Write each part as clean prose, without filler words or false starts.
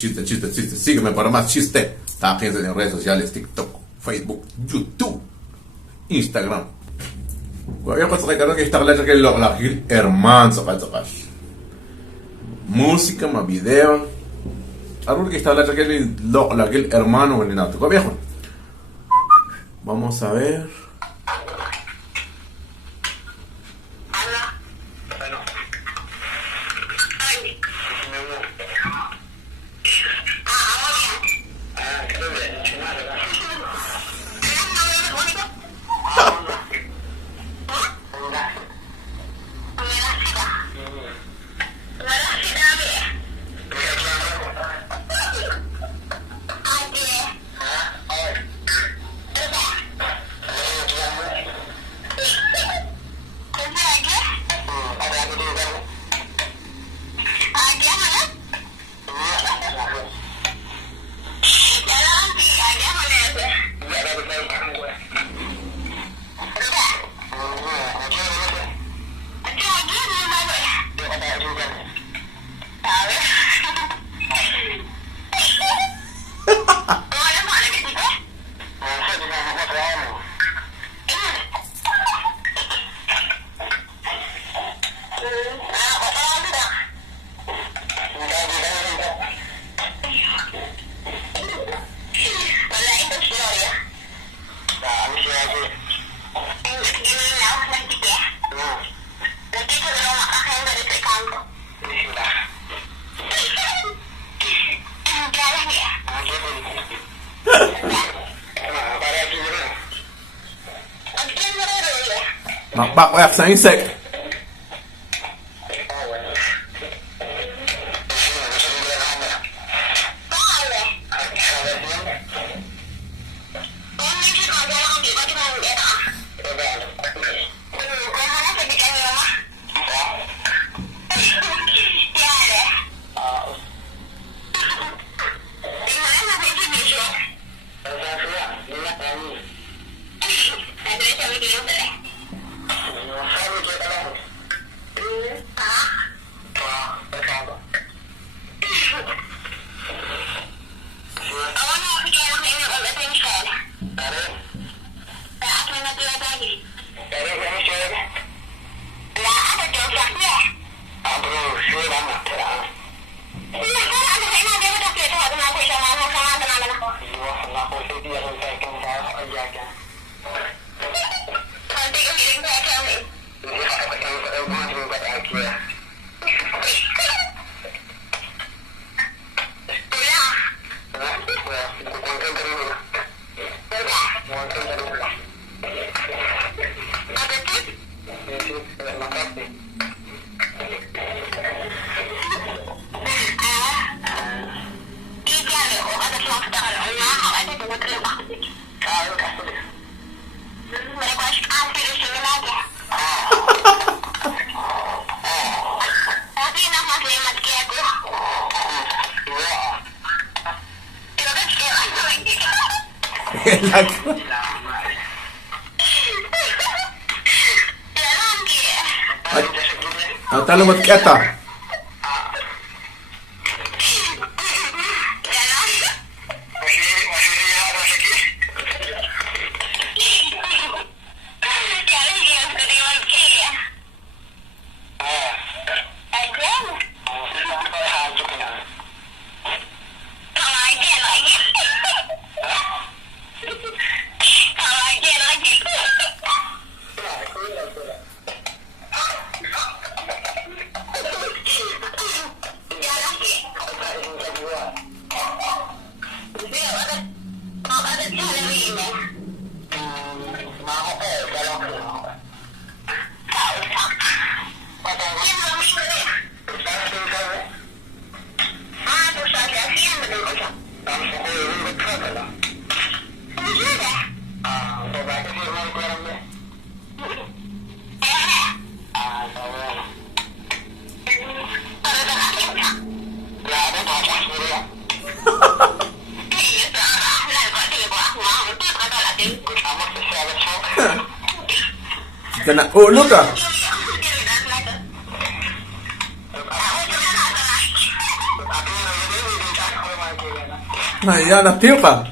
Chiste, chiste, chiste. Sígueme para más chiste. También en redes sociales, TikTok, Facebook, YouTube, Instagram. Kaya pas kay karon kay takla kay laki herman sa kansakas. Música, más video. Algo que está hablando kay laki hermano ni nato. Viejo. Vamos a ver. Makbak sa insect. Talo mat keta. Kena ulo ka. Nah, ya anak tilka.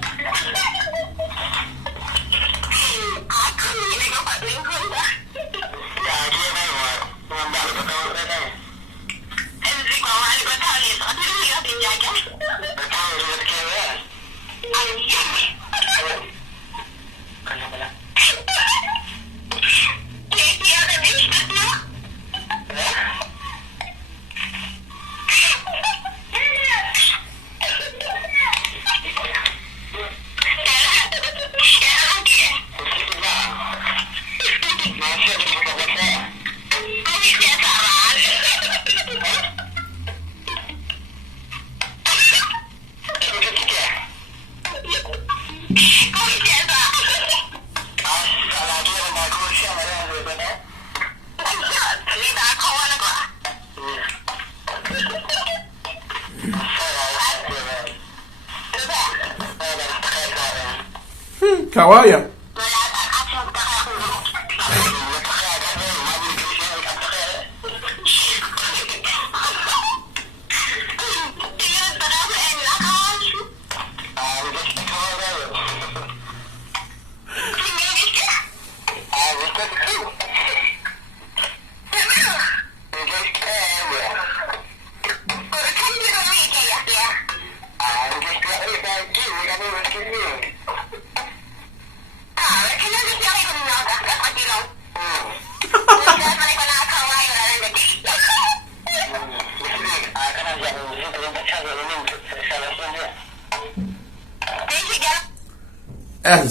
Kawaii.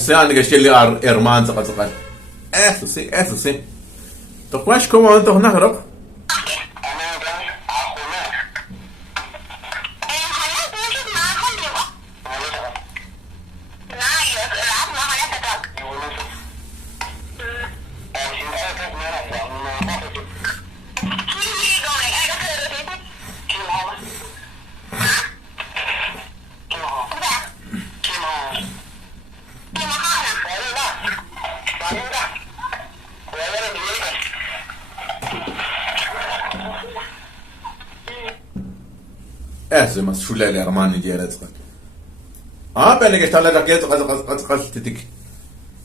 Sean que ele hermano saca. Eso sí. Tu quase como antes na ropa. mas شولا الأرماني ديالها تقول بانك اشتغل لك قد تتك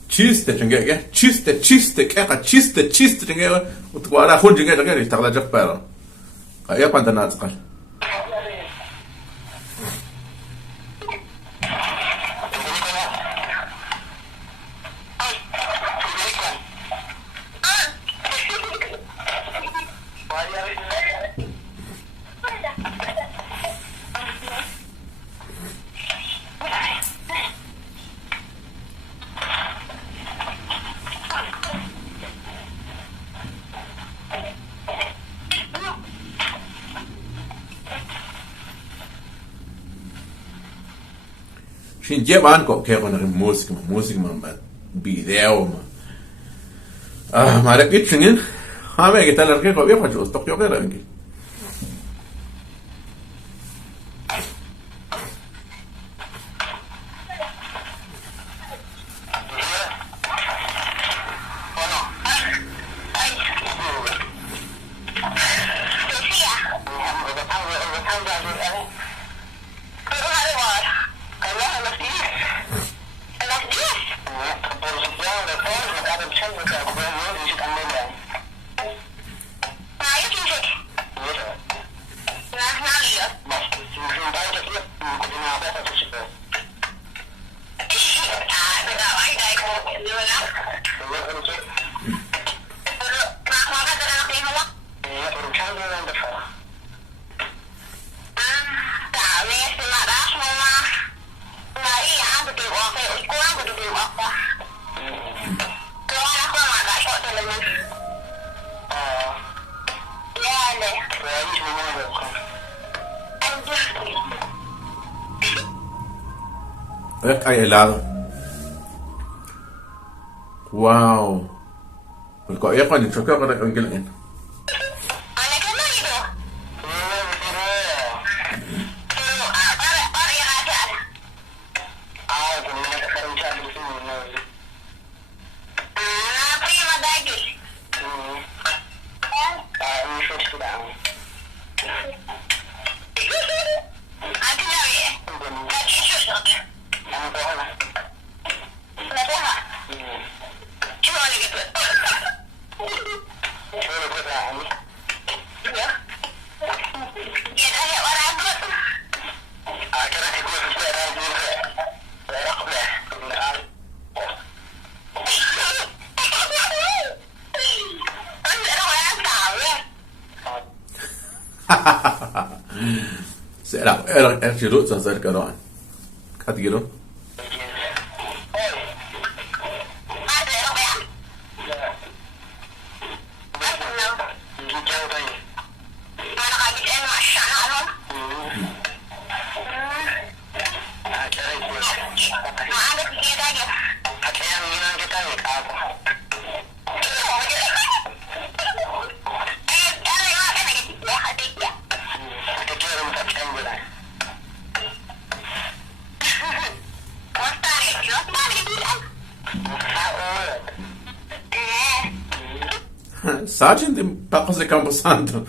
تشيست تنجا تشيست كا تشيست تنجا وتقول خرج جا اشتغل لك بارا يا كنت انا تقول Shin llevan que con música video mara kitchen me que tal que ko viejo yo estoy yo que hay helado. Wow. Kok ya kan coba kok ngilangin. لا ارجلو زازر كروان كاتجلو Sargent in Pacos de Campo Santo.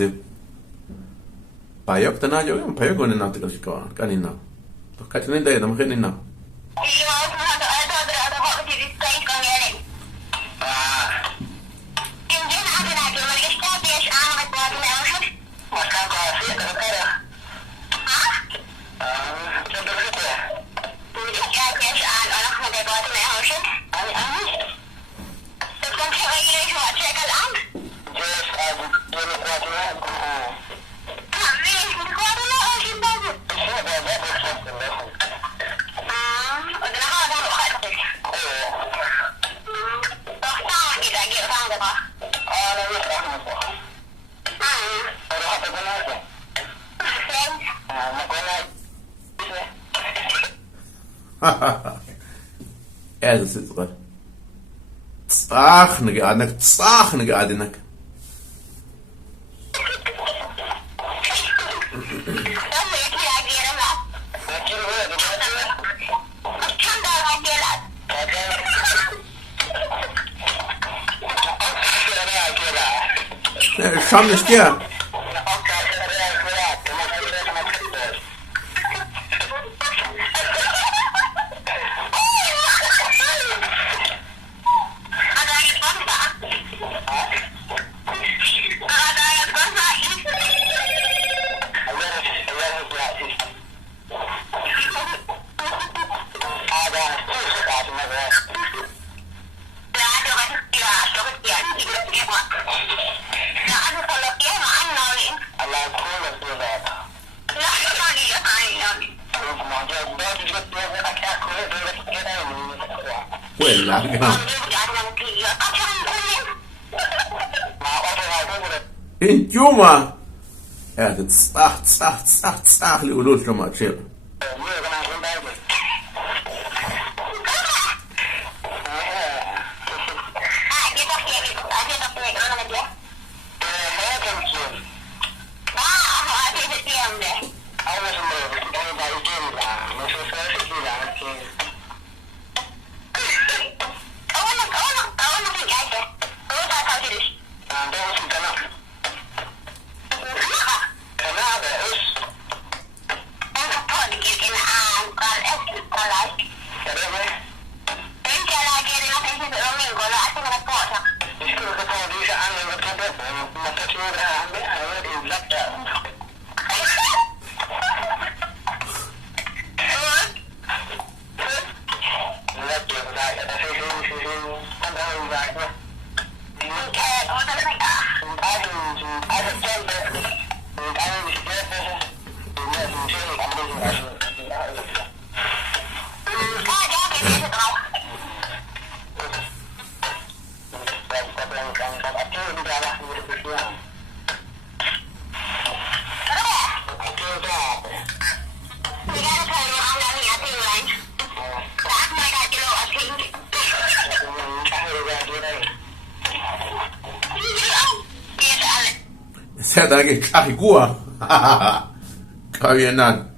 Zip. Payok tanah jo yang payok guna nanti kalau kawan kan ina. To kacau daya nama kan ina. هذا صدق صاخ نقعدنك صاخ نقعدنك شام نشتيها quella in Juma صح لقولوا شو ما تشيل Saya lagi kaki gua. Kawinan.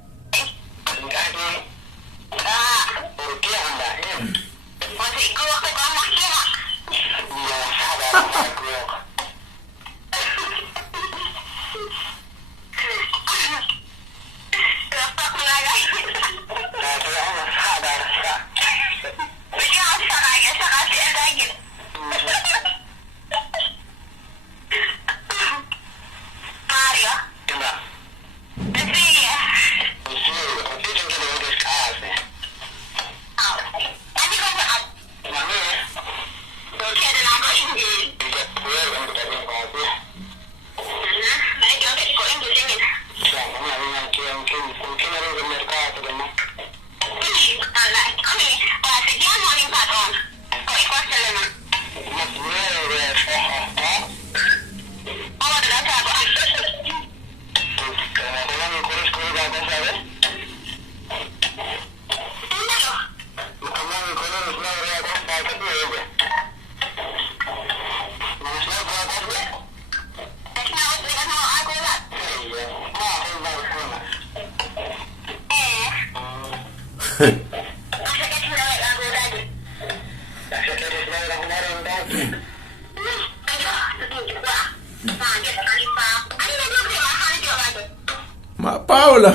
Ma Paula.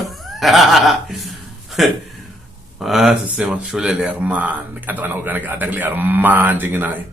Sistema shule le Herman. Kata na organic adag le Herman jinginay.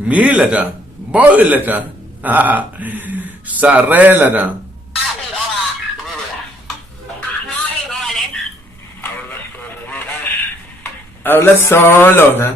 Milata, boilata, sarelata. Habla solo, ¿no?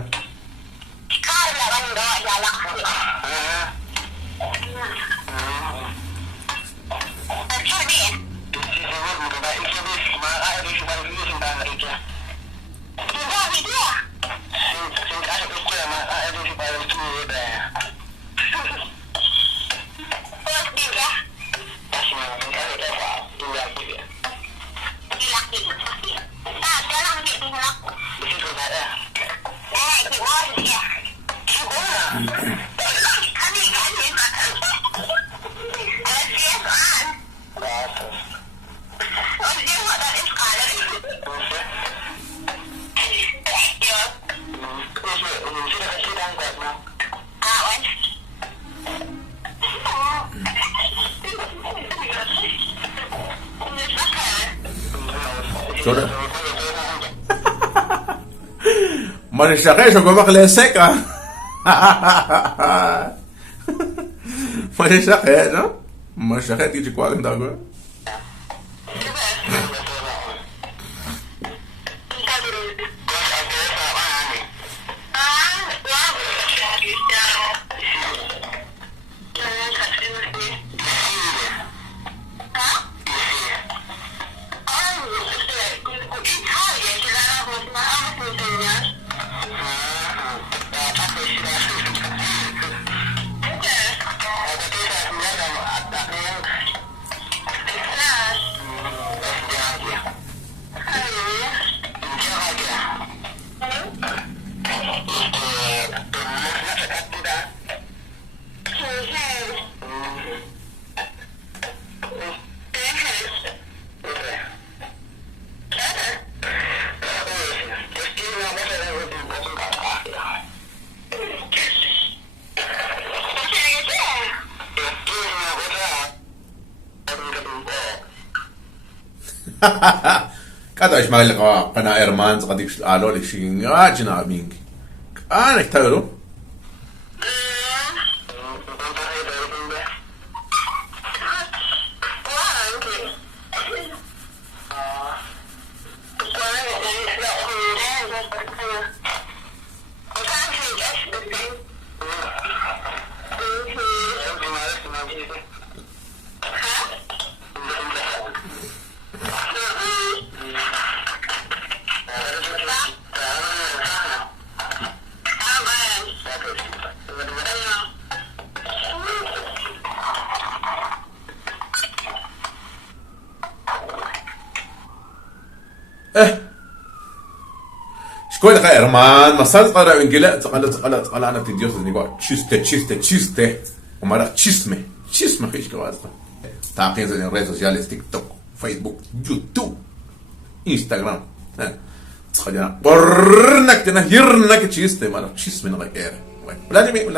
Sudah. Masyakit siya kumaklesek ah. Masyakit, no? Masyakit, hindi ko alam tago. Kada ich mal kana Herman sa kadik alo le shinga jina ming. Ana tayro. شكون لك إرمان مسال قرا إنجيلا تقلا أنا تديوس نيجوا تشيسته وما تشيسمه خيش كواز تعقين زي الريد سوسيال تيك توك فيسبوك يوتيوب انستغرام تخلينا برنك تنا هيرنك تشيسته ما تشيسمه غير ولا